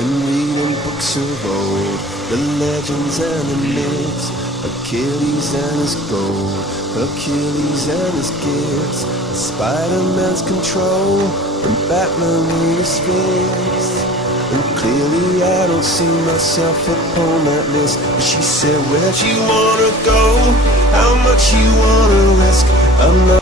been reading books of old, the legends and the myths, Achilles and his gold, Hercules and his gifts, Spider-Man's control, and Batman with his fist. And clearly I don't see myself upon that list. But she said, where'd you wanna go? How much you wanna risk? I'm not